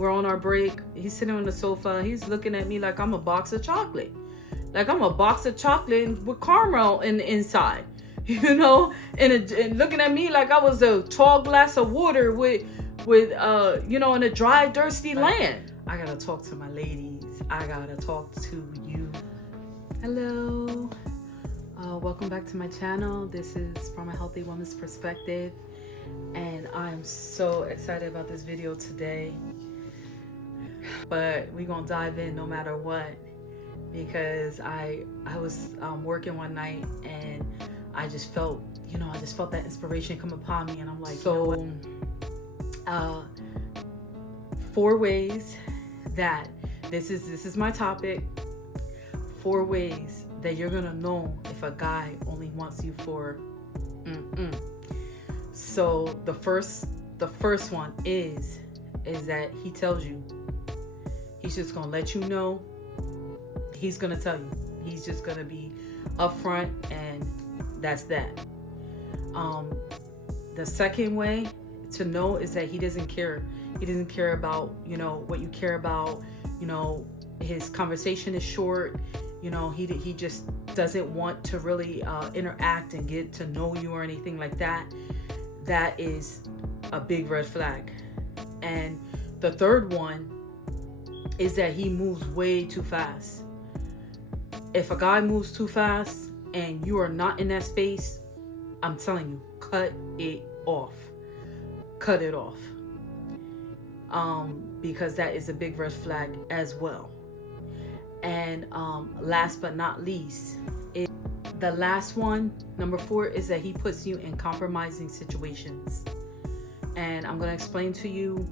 we're on our break. He's sitting on the sofa. He's looking at me like I'm a box of chocolate. Like I'm a box of chocolate with caramel in the inside. And looking at me like I was a tall glass of water with in a dry, thirsty land. I gotta talk to my ladies. I gotta talk to you. Hello. Welcome back to my channel. This is From a Healthy Woman's Perspective. And I'm so excited about this video today. But we're gonna dive in no matter what. Because I was working one night and I just felt that inspiration come upon me, and I'm like, so 4 ways that this is my topic. 4 ways that you're gonna know if a guy only wants you for So the first one is that he tells you. He's just gonna let you know. He's gonna tell you. He's just gonna be upfront, and that's that. The second way to know is that he doesn't care. He doesn't care about, what you care about. His conversation is short. He just doesn't want to really interact and get to know you or anything like that. That is a big red flag. And the third one is that he moves way too fast. If a guy moves too fast and you are not in that space, I'm telling you, cut it off. Cut it off. Because that is a big red flag as well. And last but not least, the last one, number 4, is that he puts you in compromising situations. And I'm going to explain to you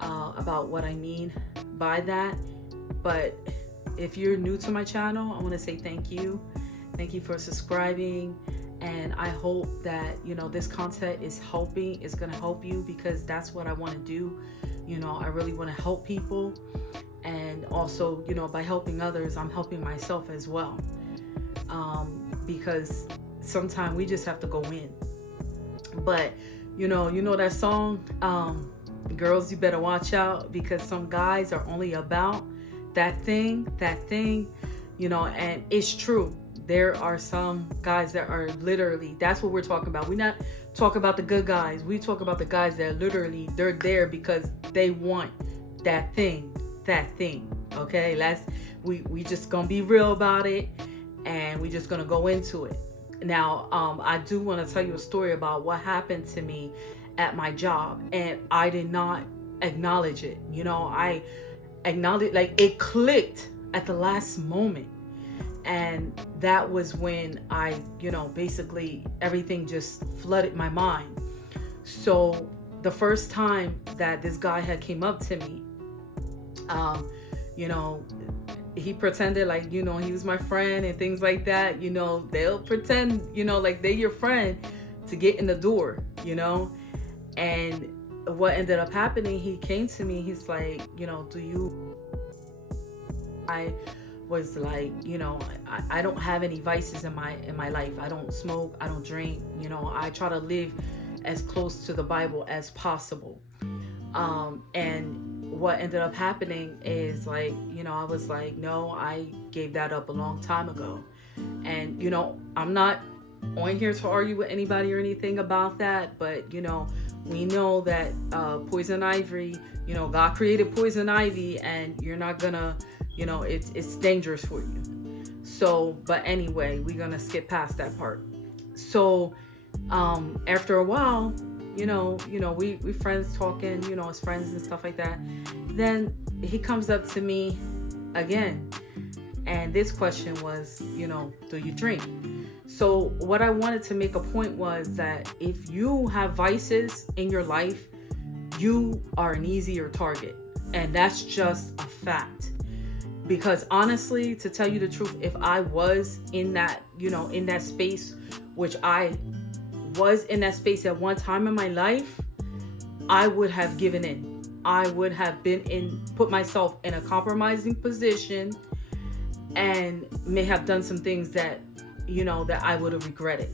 about what I mean by that. But if you're new to my channel, I want to say thank you. Thank you for subscribing. And I hope that, this content is going to help you, because that's what I want to do. I really want to help people. And also, by helping others, I'm helping myself as well. Because sometimes we just have to go in. But, that song, girls, you better watch out, because some guys are only about that thing, and it's true. There are some guys that are literally, that's what we're talking about. We're not talking about the good guys. We talk about the guys that literally, they're there because they want that thing. Okay, we just gonna be real about it, and we just gonna go into it. Now, I do want to tell you a story about what happened to me at my job, and I did not acknowledge it. I acknowledged, like, it clicked at the last moment. And that was when I, basically everything just flooded my mind. So the first time that this guy had came up to me, he pretended like, he was my friend and things like that. They'll pretend, like they're your friend to get in the door, And what ended up happening, he came to me, he's like, I was like, I don't have any vices in my life. I don't smoke, I don't drink, I try to live as close to the Bible as possible. And what ended up happening is, like, I was like, no, I gave that up a long time ago. And, I'm not on here to argue with anybody or anything about that, but, we know that poison ivy, God created poison ivy, and you're not gonna, it's dangerous for you. So, but anyway, we're gonna skip past that part. So, after a while, we friends talking, as friends and stuff like that. Then he comes up to me again, and this question was, do you drink? So what I wanted to make a point was that if you have vices in your life, you are an easier target, and that's just a fact. Because honestly, to tell you the truth, if I was in that, in that space, which I was in that space at one time in my life, I would have given in. I would have put myself in a compromising position, and may have done some things that, that I would have regretted.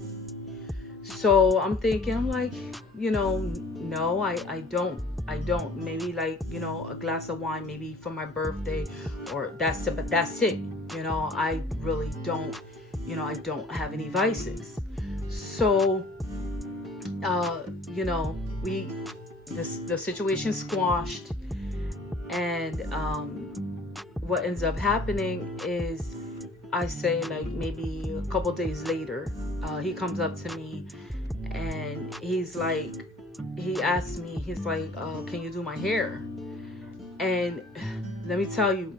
So I'm like, no, I don't I don't. Maybe like, a glass of wine, maybe for my birthday, or that's it, but that's it. I really don't, I don't have any vices. So, we, the situation squashed, and what ends up happening is, I say like maybe a couple days later, he comes up to me and he's like, he asked me, he's like, can you do my hair? And let me tell you,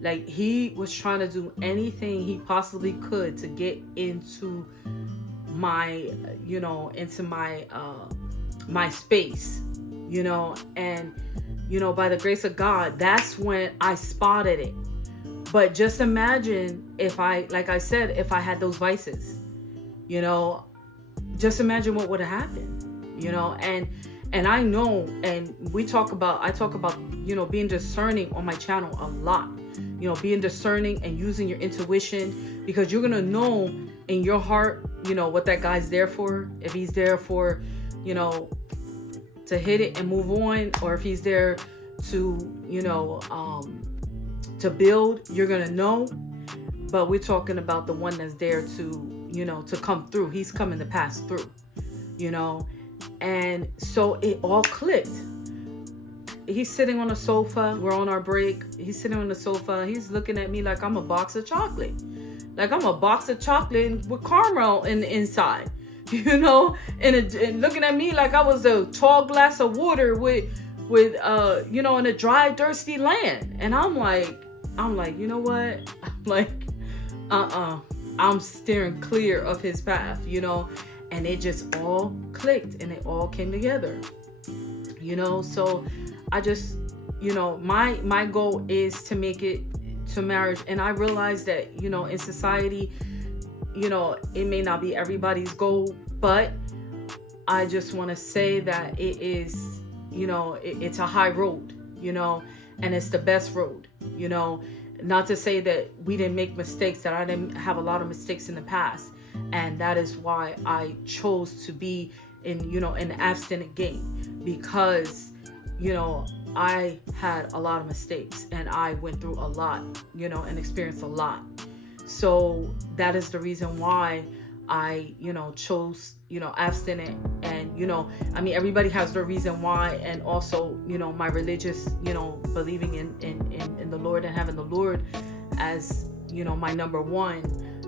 like, he was trying to do anything he possibly could to get into my, into my, my space, and, by the grace of God, that's when I spotted it. But just imagine if like I said, if I had those vices, just imagine what would have happened, and I know, and I talk about, being discerning on my channel a lot, being discerning and using your intuition, because you're going to know in your heart, what that guy's there for. If he's there for, to hit it and move on, or if he's there to, to build, you're going to know. But we're talking about the one that's there to, to come through. He's coming to pass through, and so it all clicked. He's sitting on a sofa. We're on our break. He's sitting on the sofa. He's looking at me like I'm a box of chocolate. Like I'm a box of chocolate with caramel in the inside, and looking at me like I was a tall glass of water with in a dry, thirsty land. And I'm like, you know what? I'm like, I'm steering clear of his path, and it just all clicked and it all came together, so I just, my goal is to make it to marriage. And I realize that, in society, it may not be everybody's goal, but I just want to say that it is, it's a high road, and it's the best road, not to say that we didn't make mistakes, that I didn't have a lot of mistakes in the past. And that is why I chose to be in, in the abstinent game, because, I had a lot of mistakes and I went through a lot, and experienced a lot. So that is the reason why I, chose, abstinent. And, everybody has their reason why. And also, my religious, believing in the Lord and having the Lord as, my number one,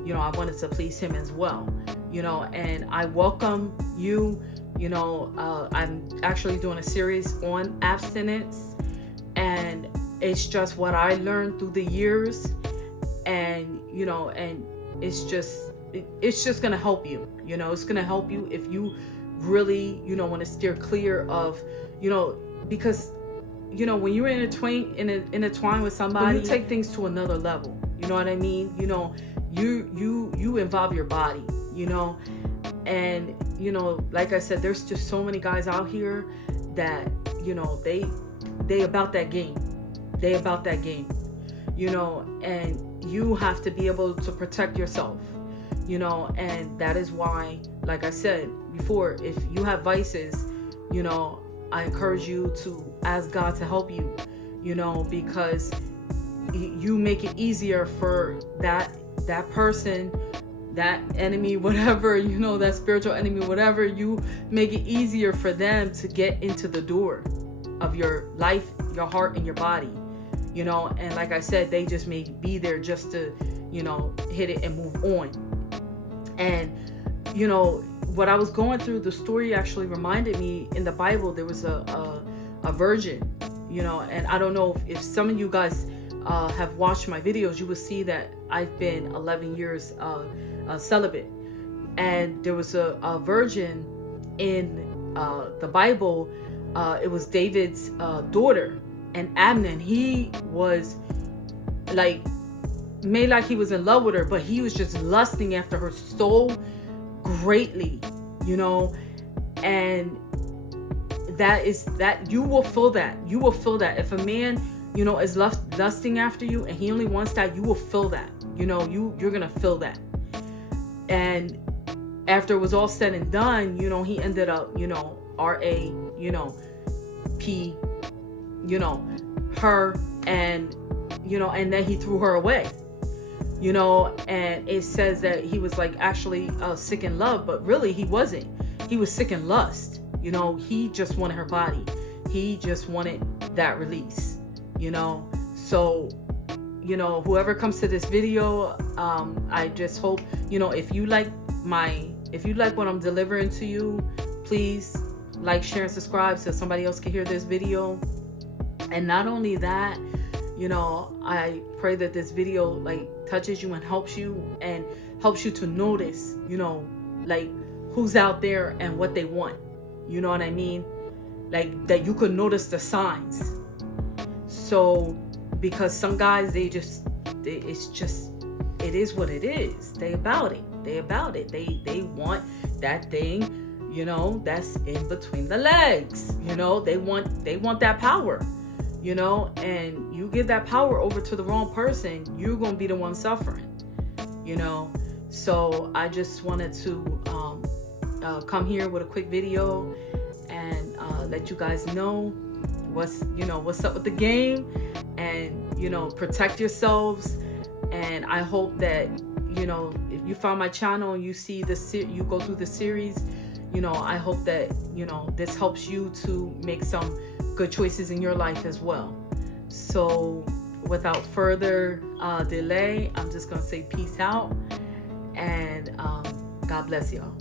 I wanted to please him as well, and I welcome you. I'm actually doing a series on abstinence, and it's just what I learned through the years, and and it's just going to help you. It's going to help you if you really want to steer clear of, because when you're intertwined with somebody, you take things to another level. You know what I mean? You involve your body, and like I said, there's just so many guys out here that they about that game. They about that game, and you have to be able to protect yourself, and that is why, like I said before, if you have vices, I encourage you to ask God to help you, because you make it easier for that person, that enemy, whatever, that spiritual enemy, whatever, you make it easier for them to get into the door of your life, your heart, and your body, and like I said, they just may be there just to, hit it and move on. And, what I was going through, the story actually reminded me, in the Bible, there was a virgin, and I don't know if some of you guys have watched my videos, you will see that I've been 11 years celibate. And there was a virgin in the Bible. It was David's daughter, and Amnon, he was made like he was in love with her, but he was just lusting after her so greatly, and that you will feel that if a man is lusting after you and he only wants that, you will feel that, you're gonna feel that. And after it was all said and done, he ended up, RA, he, her, and and then he threw her away. And it says that he was like actually sick in love, but really he wasn't. He was sick in lust. He just wanted her body. He just wanted that release. So whoever comes to this video, I just hope, if you like what I'm delivering to you, please like, share, and subscribe so somebody else can hear this video. And not only that, I pray that this video like touches you and helps you to notice, like who's out there and what they want. You know what I mean? Like that you could notice the signs. So, because some guys, it is what it is. They about it. They want that thing, that's in between the legs. They want that power. And you give that power over to the wrong person, you're gonna be the one suffering. So I just wanted to come here with a quick video and let you guys know what's up with the game, and protect yourselves. And I hope that if you found my channel and you see you go through the series, I hope that this helps you to make some good choices in your life as well. So without further delay, I'm just gonna say peace out, and God bless y'all.